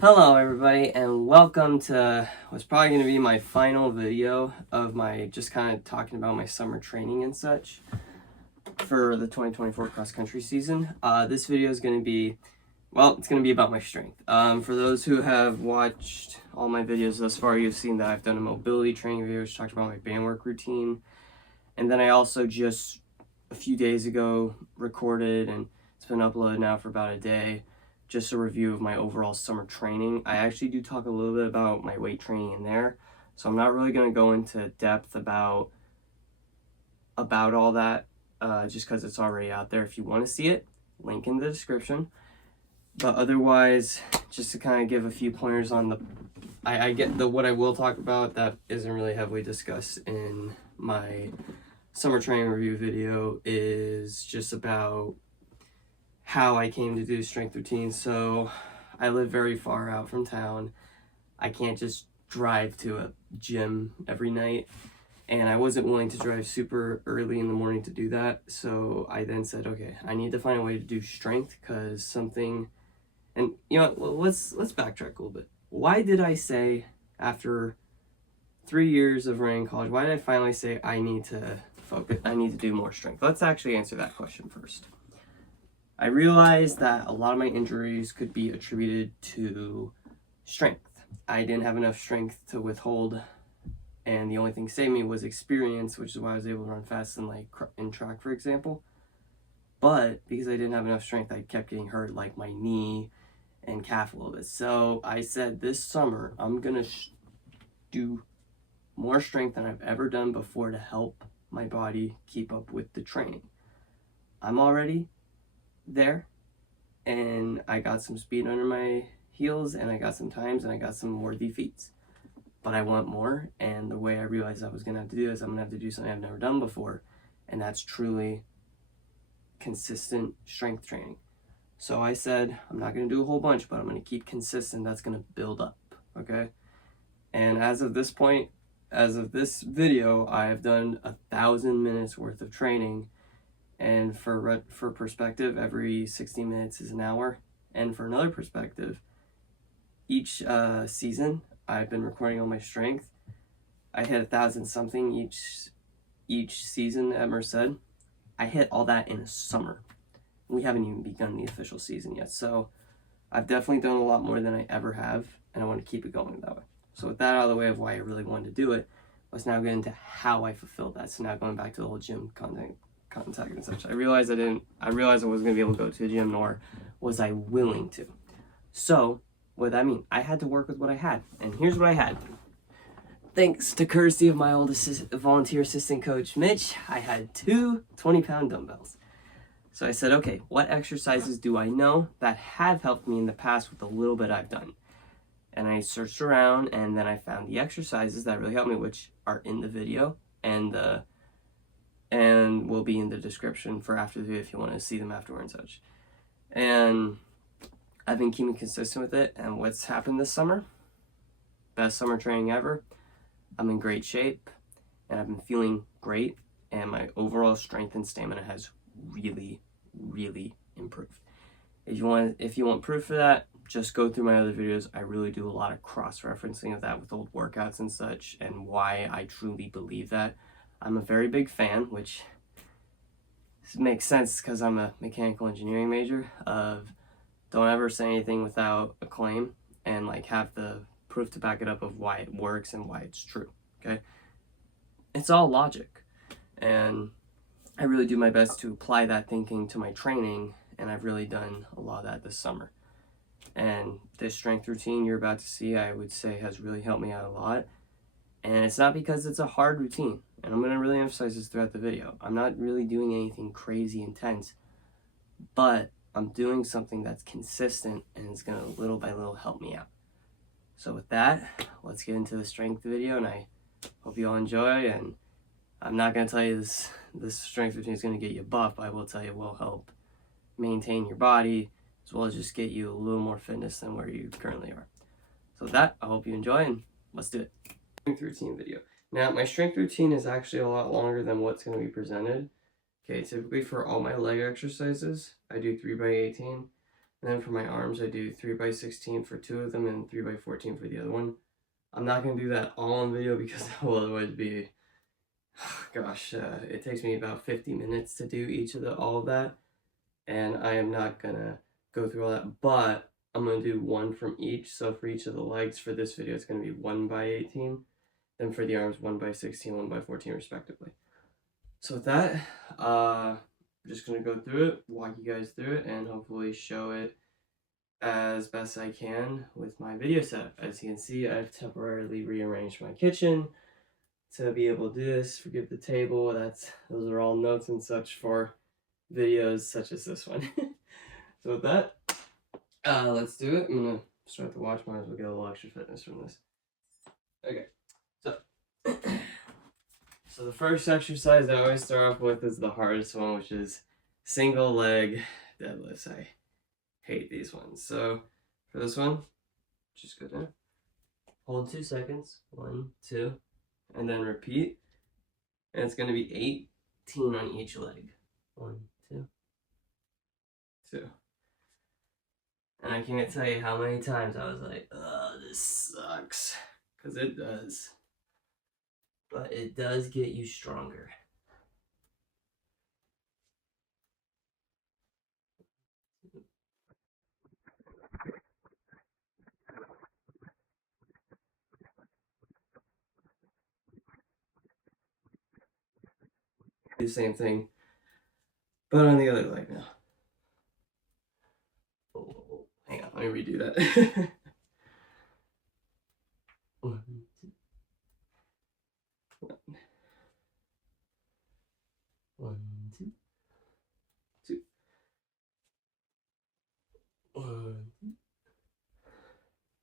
Hello everybody, and welcome to what's probably going to be my final video of my just kind of talking about my summer training and such for the 2024 cross country season. This video is going to be, well, it's going to be about my strength. For those who have watched all my videos thus far, you've seen that I've done a mobility training video which talked about my band work routine, and then I also just a few days ago recorded, and it's been uploaded now for about a day, just a review of my overall summer training. I actually do talk a little bit about my weight training in there, so I'm not really going to go into depth about all that, just because it's already out there. If you want to see it, link in the description. But otherwise, just to kind of give a few pointers on the, I get the what I will talk about that isn't really heavily discussed in my summer training review video is just about how I came to do strength routines. So I live very far out from town. I can't just drive to a gym every night, and I wasn't willing to drive super early in the morning to do that. So I then said, okay, I need to find a way to do strength, because something, and you know, let's backtrack a little bit. Why did I say after 3 years of running college, why did I finally say I need to focus, I need to do more strength? Let's actually answer that question first. I realized that a lot of my injuries could be attributed to strength. I didn't have enough strength to withhold, and the only thing saving me was experience, which is why I was able to run fast in track, for example. But because I didn't have enough strength, I kept getting hurt, like my knee and calf a little bit. So I said this summer, I'm going to do more strength than I've ever done before to help my body keep up with the training. I'm already there, and I got some speed under my heels, and I got some times, and I got some worthy feats, but I want more. And the way I realized I was gonna have to do this, I'm gonna have to do something I've never done before, and that's truly consistent strength training. So I said, I'm not gonna do a whole bunch, but I'm gonna keep consistent. That's gonna build up, okay? And as of this point, as of this video, I have done 1,000 minutes worth of training. And for perspective, every 60 minutes is an hour. And for another perspective, each season I've been recording on my strength. I hit 1,000 something each season at Merced. I hit all that in a summer. We haven't even begun the official season yet. So I've definitely done a lot more than I ever have, and I want to keep it going that way. So with that out of the way of why I really wanted to do it, let's now get into how I fulfilled that. So now going back to the whole gym contact and such, I realized I wasn't going to be able to go to the gym, nor was I willing to. So what that mean? I had to work with what I had, and here's what I had. Thanks to courtesy of my old volunteer assistant coach Mitch, I had two 20-pound dumbbells. So I said, okay, what exercises do I know that have helped me in the past with the little bit I've done? And I searched around, and then I found the exercises that really helped me, which are in the video, and will be in the description for after the video if you want to see them afterward and such. And I've been keeping consistent with it, and what's happened this summer? Best summer training ever. I'm in great shape, and I've been feeling great, and my overall strength and stamina has really, really improved. If you want proof for that, just go through my other videos. I really do a lot of cross-referencing of that with old workouts and such, and why I truly believe that. I'm a very big fan, which makes sense because I'm a mechanical engineering major, of don't ever say anything without a claim, and like have the proof to back it up of why it works and why it's true, okay? It's all logic, and I really do my best to apply that thinking to my training, and I've really done a lot of that this summer. And this strength routine you're about to see, I would say, has really helped me out a lot. And it's not because it's a hard routine, and I'm going to really emphasize this throughout the video. I'm not really doing anything crazy intense, but I'm doing something that's consistent, and it's going to little by little help me out. So with that, let's get into the strength video, and I hope you all enjoy. And I'm not going to tell you this strength routine is going to get you buff, but I will tell you it will help maintain your body, as well as just get you a little more fitness than where you currently are. So with that, I hope you enjoy, and let's do it. Strength routine video. Now, my strength routine is actually a lot longer than what's going to be presented. Okay, typically for all my leg exercises, I do 3x18. And then for my arms, I do 3x16 for 2 of them and 3x14 for the other one. I'm not going to do that all on video because that will otherwise be, gosh, it takes me about 50 minutes to do all of that. And I am not going to go through all that, but I'm going to do one from each. So for each of the legs for this video, it's going to be 1x18. Then for the arms, 1x16, 1x14 respectively. So with that, I'm just going to go through it, walk you guys through it, and hopefully show it as best I can with my video setup. As you can see, I've temporarily rearranged my kitchen to be able to do this. Forgive the table. Those are all notes and such for videos such as this one. So with that, let's do it. I'm gonna start the watch. Might as well get a little extra fitness from this. Okay, so the first exercise I always start off with is the hardest one, which is single leg deadlifts. I hate these ones. So for this one, just go down, hold 2 seconds, 1, 2, and then repeat. And it's going to be 18 on each leg. 1, 2, 2. And I can't tell you how many times I was like, oh, this sucks. Because it does. But it does get you stronger. The same thing, but on the other leg now. Oh, hang on, let me redo that. 1, 2, 1, 2, 2, 1, 2,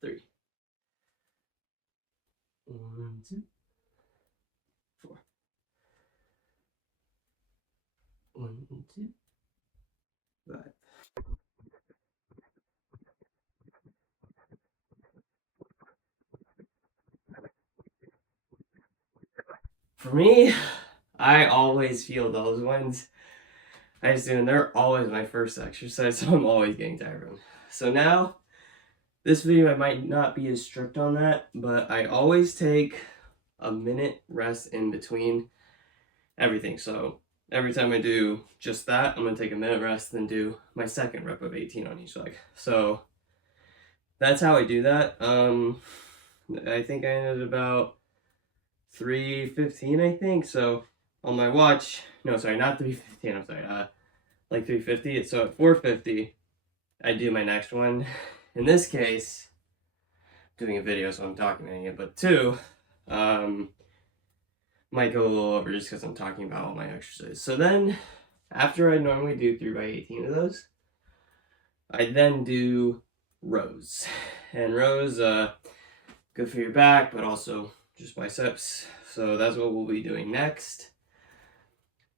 3, 1, 2, 4, 1, 2, 5. For me, I always feel those ones. I just do, and they're always my first exercise, so I'm always getting tired of them. So now, this video I might not be as strict on that, but I always take a minute rest in between everything. So every time I do just that, I'm going to take a minute rest, then do my second rep of 18 on each leg. So that's how I do that. I think I ended about 3:15, I think. So on my watch, no, sorry, not 3:15, I'm sorry, like 3:50. So at 4:50, I do my next one. In this case, doing a video, so I'm documenting it, but 2, might go a little over just because I'm talking about all my exercises. So then, after I normally do 3x18 of those, I then do rows. And rows, good for your back, but also just biceps. So that's what we'll be doing next.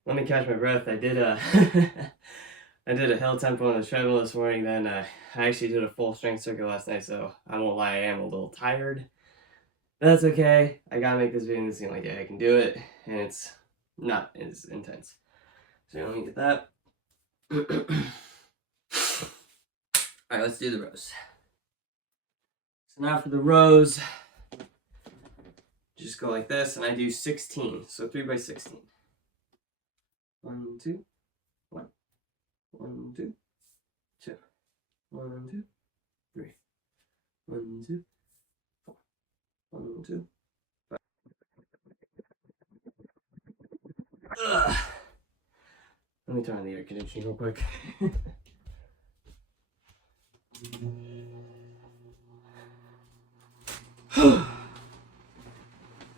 Let me catch my breath. I did a I did a hill tempo on the treadmill this morning. Then I actually did a full strength circuit last night, so I won't lie, I am a little tired. That's okay. I gotta make this video seem like I can do it, and it's not as intense. So let me get that. Alright, let's do the rows. So now for the rows, just go like this, and I do 16. So 3x16. 1, 2, 1, 1, 2, 2, 1, 2, 3, 1, 2, 4, 1, 2, 5. Ugh. Let me turn on the air conditioning real quick.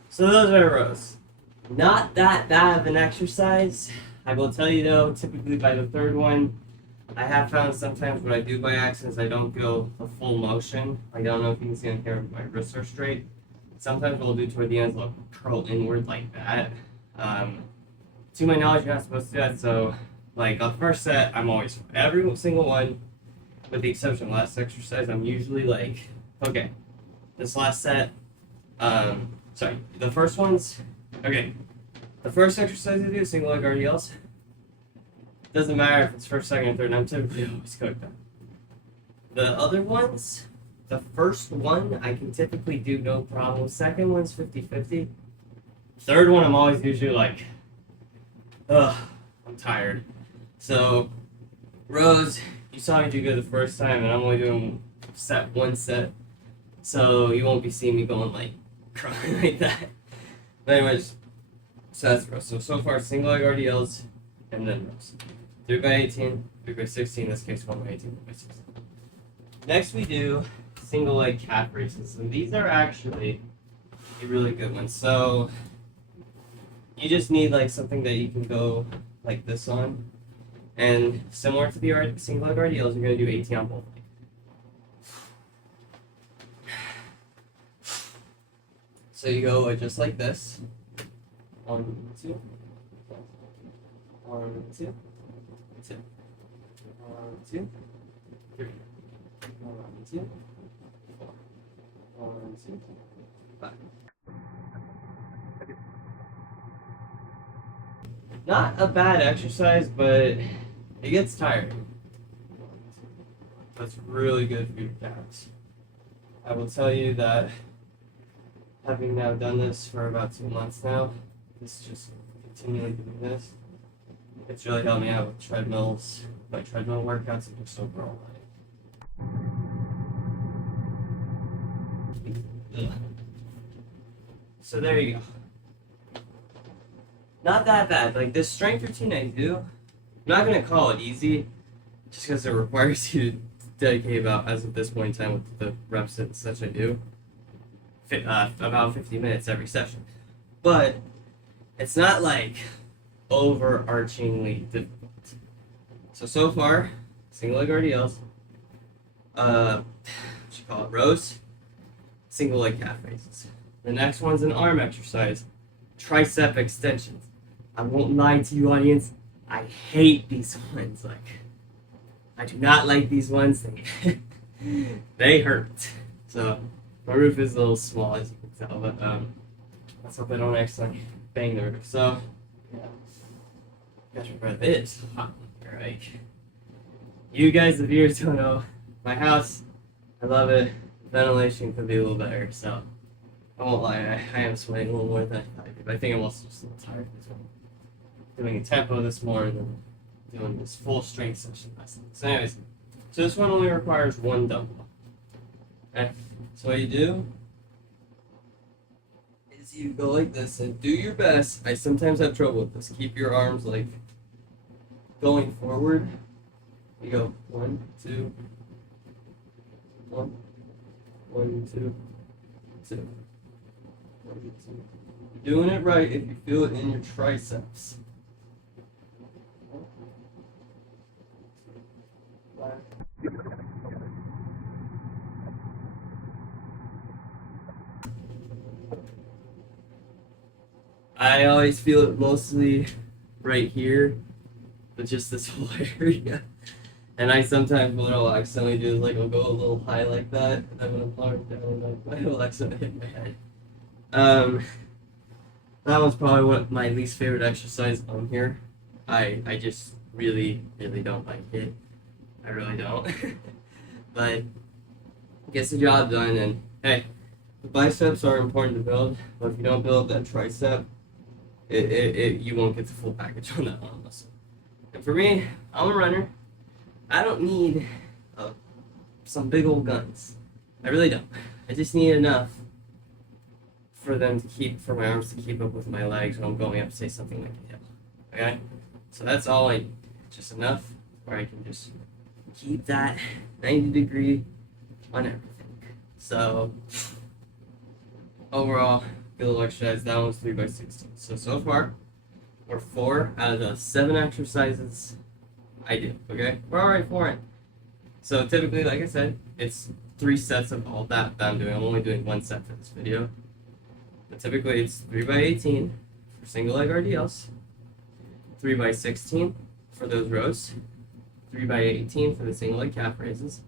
So those are rows. Not that bad of an exercise. I will tell you though, typically by the 3rd one, I have found sometimes what I do by accident is I don't go the full motion. I don't know if you can see on camera, my wrists are straight. Sometimes what I'll do toward the end is I'll curl inward like that. To my knowledge, you're not supposed to do that, so like on the first set, I'm always, every single one, with the exception of last exercise, I'm usually like, okay, this last set, sorry, the first ones, okay, the first exercise I do, single leg RDLs, doesn't matter if it's first, second, or third, I'm typically always cooked up. The other ones, the first one I can typically do no problem. Second one's 50-50. Third one I'm always usually like, ugh, I'm tired. So rows, you saw me do good the first time, and I'm only doing one set. So you won't be seeing me going like crying like that. But anyways, so that's rows. So far single leg RDLs and then rows. 3x18, 3x16, in this case 1x18, 1x16. Next we do single leg calf raises, and these are actually a really good one. So you just need like something that you can go like this on, and similar to the single leg RDLs, you're going to do 18 on both legs. So you go just like this. 1, 2, 1, 2, 2, 1, 2, 3. 1, 2, 4. 1, 2, 5. Not a bad exercise, but it gets tiring. That's really good for your calves. I will tell you that having now done this for about 2 months now, this just continuing to do this, it's really helped me out with treadmills, my treadmill workouts, and just overall life. So there you go. Not that bad. Like this strength routine I do, I'm not gonna call it easy, just because it requires you to dedicate about, as of this point in time with the reps and such I do, about 50 minutes every session. But it's not like overarchingly difficult. So far, single leg RDLs, what you call it, rows, single leg calf raises. The next one's an arm exercise, tricep extensions. I won't lie to you, audience, I hate these ones. Like, I do not like these ones. They hurt. So my roof is a little small, as you can tell, but let's hope I don't actually bang the roof. So yeah, catch my breath. It is hot here. Like, you guys, the viewers, don't know my house. I love it. Ventilation could be a little better, so I won't lie. I am sweating a little more than I thought I did. But I think I'm also just a little tired as well. Doing a tempo this morning and doing this full strength session last night. So anyways, so this one only requires one dumbbell. Okay, so what you do is you go like this and do your best. I sometimes have trouble with this. Keep your arms like going forward. You go 1, 2, 1, 1, 2, 2. 1, 2. You're doing it right if you feel it in your triceps. I always feel it mostly right here, but just this whole area. And I sometimes will accidentally do like I'll go a little high like that, and then when I'm lower down, I will accidentally hit my head. That one's probably what my least favorite exercise on here. I just really don't like it. I really don't. But gets the job done, and hey, the biceps are important to build, but if you don't build that tricep, you won't get the full package on that arm muscle. And for me, I'm a runner. I don't need some big old guns. I really don't. I just need enough for my arms to keep up with my legs when I'm going up, say something like a hill. Okay? So that's all I need. Just enough where I can just keep that 90-degree on everything. So overall, good little exercise. That one's 3x16. So far, we're 4 out of the 7 exercises I do. Okay? We're alright for it. So typically, like I said, it's 3 sets of all that I'm doing. I'm only doing 1 set for this video. But typically it's 3x18 for single leg RDLs, 3x16 for those rows, 3x18 for the single leg calf raises,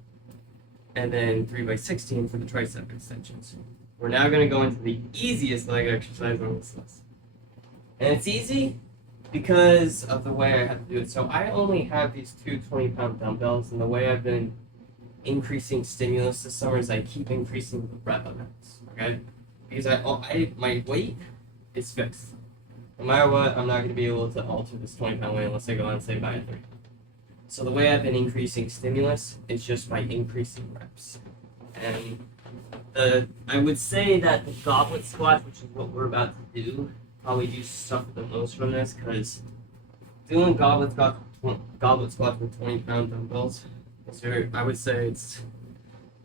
and then 3x16 for the tricep extensions. We're now going to go into the easiest leg exercise on this list. And it's easy because of the way I have to do it. So I only have these two 20-pound dumbbells, and the way I've been increasing stimulus this summer is I keep increasing the rep amounts, okay? Because my weight is fixed. No matter what, I'm not going to be able to alter this 20-pound weight unless I go on and say by a 3. So the way I've been increasing stimulus is just by increasing reps. And I would say that the goblet squat, which is what we're about to do, probably do suffer the most from this, because doing goblet squats with 20-pound dumbbells, I would say this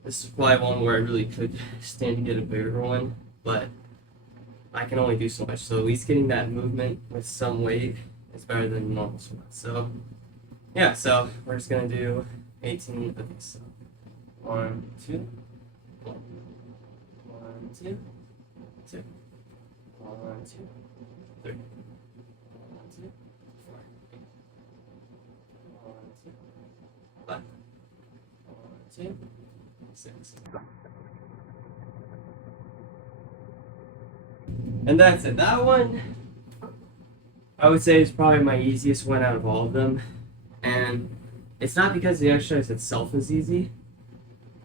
is probably one where I really could stand to get a bigger one, but I can only do so much. So at least getting that movement with some weight is better than normal squats. So yeah, so we're just gonna do 18 of these. So 1, 2, 1, 2, 2, 1, 2, 3, 1, 2, 4, 1, 2, 5, 1, 2, 6. And that's it. That one, I would say, is probably my easiest one out of all of them. And it's not because the exercise itself is easy.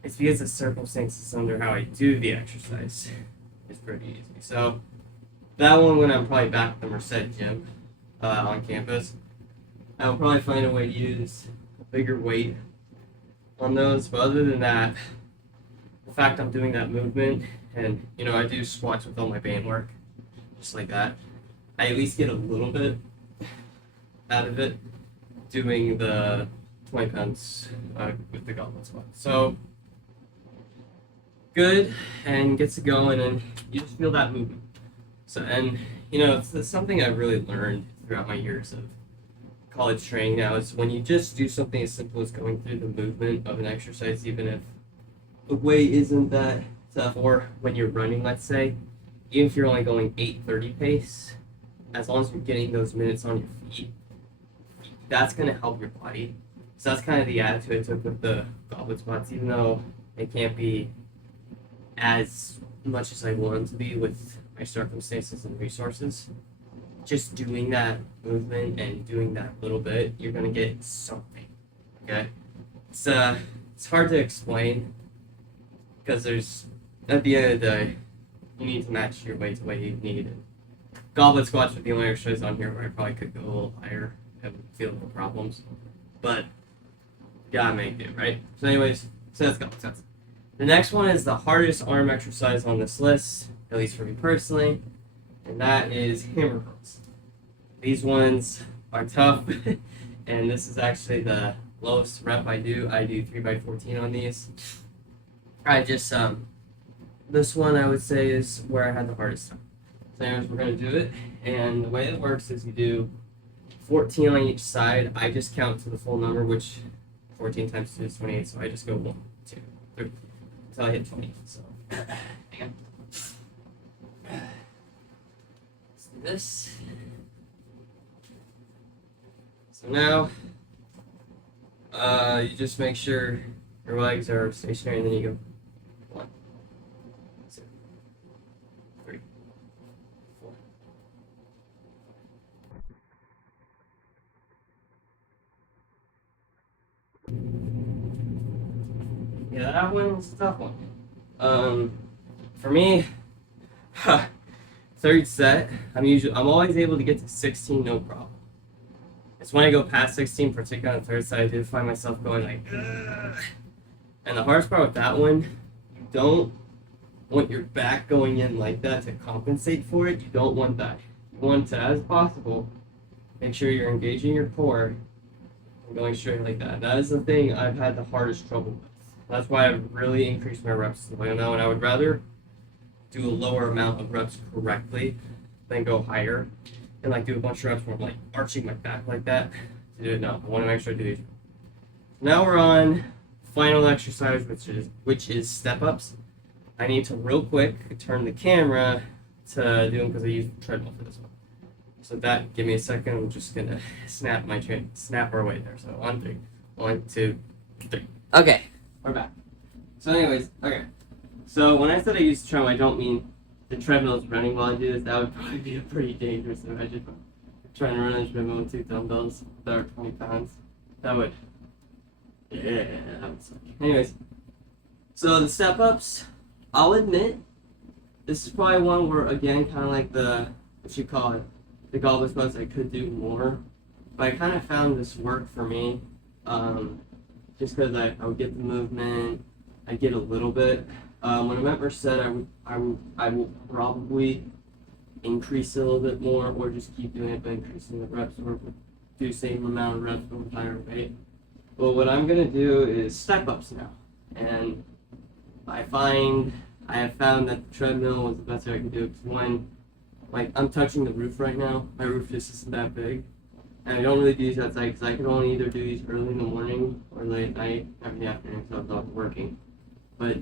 It's because the circumstances under how I do the exercise is pretty easy. So that one, when I'm probably back at the Merced gym on campus, I'll probably find a way to use a bigger weight on those. But other than that, the fact I'm doing that movement, and I do squats with all my band work, just like that, I at least get a little bit out of it doing the 20 pounds with the goblet squat. So good, and gets it going, and you just feel that movement. So, and it's something I've really learned throughout my years of college training now, is when you just do something as simple as going through the movement of an exercise, even if the weight isn't that tough, or when you're running, let's say, even if you're only going 8:30 pace, as long as you're getting those minutes on your feet, that's going to help your body. So that's kind of the attitude I took with the goblet squats, even though it can't be as much as I want them to be with my circumstances and resources. Just doing that movement and doing that little bit, you're going to get something, okay? It's hard to explain, because at the end of the day, you need to match your weight to what you need. And goblet squats are the only exercise on here where I probably could go a little higher and feel no problems. But you gotta make it, right? So anyways, so that's goblet squats. The next one is the hardest arm exercise on this list, at least for me personally, and that is hammer curls. These ones are tough, and this is actually the lowest rep I do. I do 3x14 on these. I just, this one I would say is where I had the hardest time. So anyways, we're going to do it, and the way it works is you do 14 on each side. I just count to the full number, which 14 times 2 is 28, so I just go 1, 2, 3, until I hit 20. So, hang on. Let's do this. So now, you just make sure your legs are stationary, and then you go 1, 2, 3, 4. Yeah, that one's a tough one. For me, third set, I'm always able to get to 16, no problem. It's when I go past 16, particularly on the third set, I do find myself going like, ugh. And the hardest part with that one, you don't want your back going in like that to compensate for it. You don't want that. You want to, as possible, make sure you're engaging your core and going straight like that. That is the thing I've had the hardest trouble with. That's why I've really increased my reps to the way now, and I would rather do a lower amount of reps correctly than go higher and like do a bunch of reps where I'm like arching my back like that to do it. No, I want to make sure I do these. Now we're on final exercise, which is step ups. I need to real quick turn the camera to do them because I use the treadmill for this one. So give me a second. I'm just gonna snap our way there. So 1, 3, 1, 2, 3. Okay, we're back. So anyways, okay. So when I said I use the treadmill, I don't mean the treadmill is running while I do this. That would probably be a pretty dangerous imagine. Trying to run a treadmill with 2 dumbbells that are 20 pounds. That would Yeah. Anyways, so the step ups, I'll admit, this is probably one where, again, kind of like what you call it, the goblet squats, I could do more. But I kind of found this worked for me, just because I would get the movement, I get a little bit. When I'm at Merced, I will probably increase it a little bit more, or just keep doing it by increasing the reps, or do the same amount of reps but with higher weight. But what I'm gonna do is step ups now, and I have found that the treadmill was the best way I can do it. Because when, like, I'm touching the roof right now, my roof just isn't that big, and I don't really do these outside because I can only either do these early in the morning or late at night, every afternoon, because I was not working. But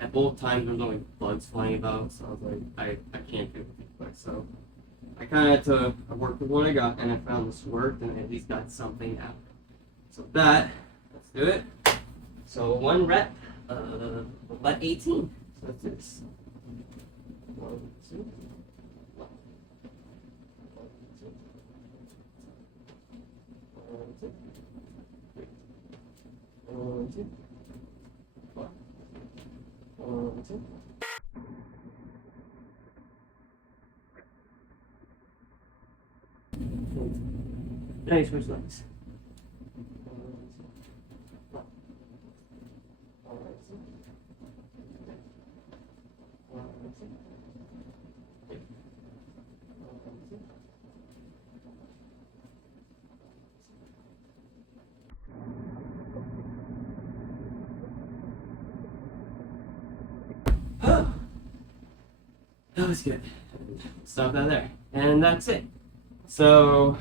at both times there was only bugs flying about, so I was like, I can't do it anyway. So I kind of had to work with what I got, and I found this worked, and I at least got something out. So that, let's do it. So 1 rep, let 18. So that's this. 1, 2, 1, 2, 1, 2, 3, 1, 2, 4, 1, 2. Now you switch legs. That was good. Stop that there. And that's it. So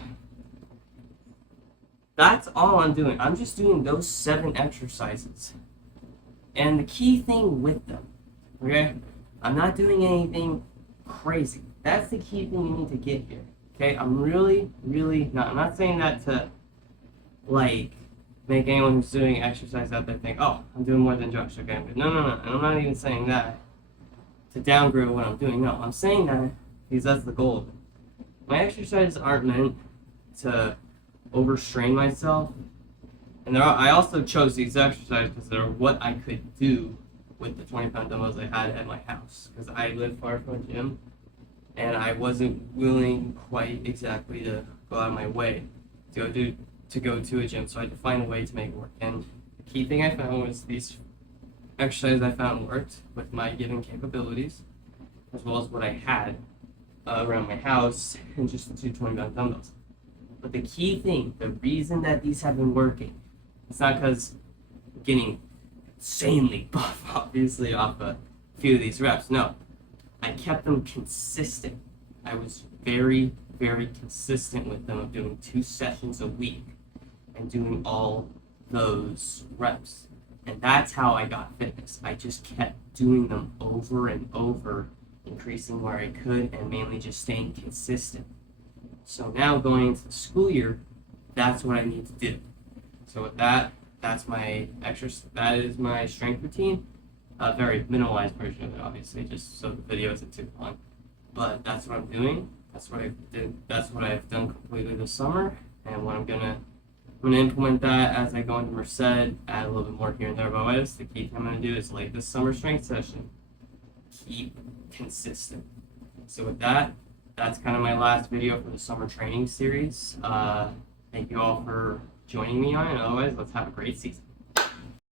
that's all I'm doing. I'm just doing those 7 exercises. And the key thing with them, okay? I'm not doing anything crazy. That's the key thing you need to get here. Okay? I'm really not saying that to, like, make anyone who's doing exercise out there think, oh, I'm doing more than Josh, okay? But no. I'm not even saying that to downgrade what I'm doing. No, I'm saying that because that's the goal of it. My exercises aren't meant to overstrain myself. And I also chose these exercises because they're what I could do with the 20-pound dumbbells I had at my house. Because I live far from a gym, and I wasn't willing quite exactly to go out of my way to go to a gym. So I had to find a way to make it work. And the key thing I found was these exercises I found worked with my given capabilities, as well as what I had around my house, and just the 2 20-pound dumbbells. But the key thing, the reason that these have been working, it's not because I'm getting insanely buff, obviously, off a few of these reps. No, I kept them consistent. I was very consistent with them of doing 2 sessions a week and doing all those reps. And that's how I got fitness. I just kept doing them over and over, increasing where I could, and mainly just staying consistent. So now going into the school year, that's what I need to do. So with that, that's my exercise. That is my strength routine. A very minimalized version of it, obviously, just so the video isn't too long. But that's what I'm doing. That's what I did. That's what I've done completely this summer. And what I'm gonna implement that as I go into Merced, add a little bit more here and there. But the key thing I'm gonna do is, like this summer strength session, keep consistent. So with that, that's kind of my last video for the summer training series. Thank you all for joining me on it. Otherwise, let's have a great season.